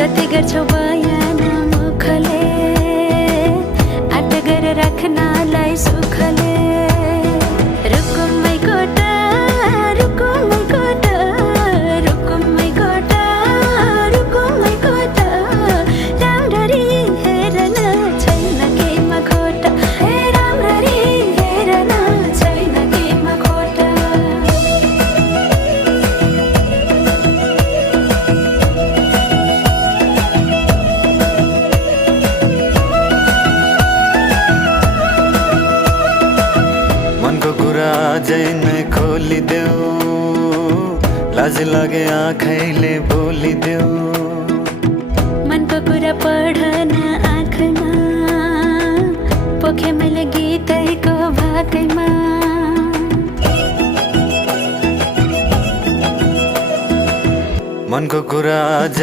कति गर्छौ बयान मुखले आट गरेर राख्नलाई सुखले रुकुमै कोटा रुकुमै कोटा रुकुमै कोटा रुकुमै कोटा राम्ररी हेर्न छैन केमा खोटा हे राम्ररी हेर्न छैन केमा खोटा मनको कुरा अझै नै खोलिदेऊ लाज लागे आँखैले बोलिदेऊ मनको कुरा पढ्न आँखमा पोखे मैले गीतैको भाकैमा मनको कुरा अझै